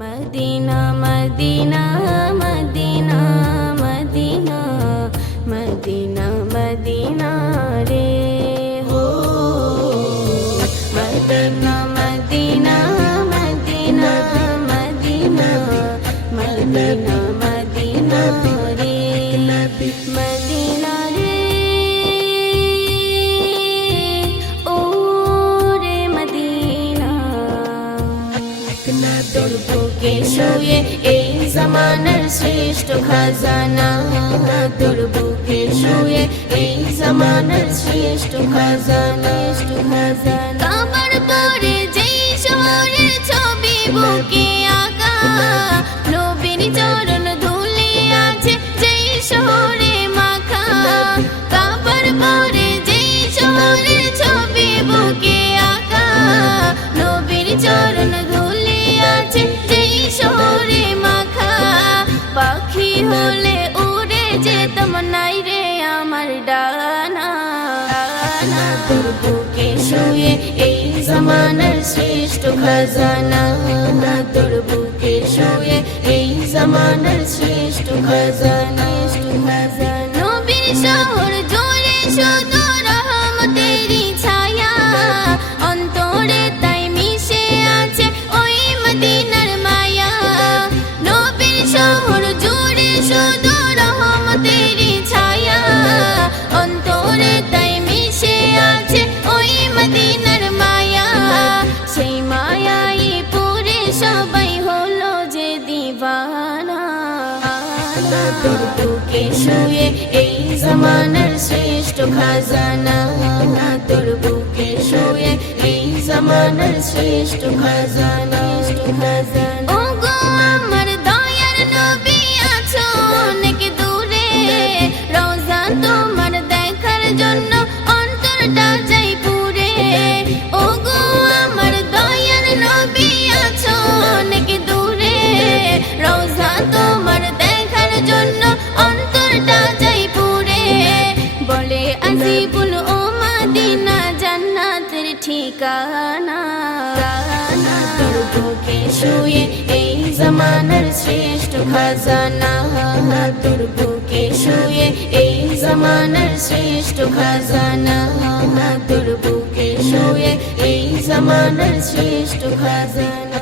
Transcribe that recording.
Medina Medina Medina Medina Medina Medina রে হো। Medina Medina Medina Medina Medina Medina রে। Medina বুকে শুয়ে এই জামানার শ্রেষ্ঠ খাজানা? তোর বুকে শুয়ে এই জামানার শ্রেষ্ঠ খাজানা শ্রেষ্ঠ খাজানা। কাবার পরে যেই শহরের ছবি বুকে আঁকা, নবীর চরণ ধুলে আছে যেই শহরে মাখা। কাবার পরে যেই শহরের ছবি বুকে আঁকা, নবীর চরণ তোর বুকে শুয়ে এই জমানার শ্রেষ্ঠ খাজানা। তোর বুকে শুয়ে এই জমানার শ্রেষ্ঠ খাজানা। শ্রেষ্ঠ খাজানা। সবাই হলো যে দিবানা। তোর বুকে শুয়ে এই জামানার শ্রেষ্ঠ খাজানা। তোর বুকে শুয়ে এই জামানার শ্রেষ্ঠ খাজানা। খাজানা রোজা তোমার দেখার জন্য অন্তরটা যাই পুরে। ও ঠিকানা তোর বুকে শুয়ে এই জামানার শ্রেষ্ঠ খাজানা তোর বুকে শুয়ে এই জামানার শ্রেষ্ঠ খাজানা তোর শুয়ে এই জামানার শ্রেষ্ঠ খাজানা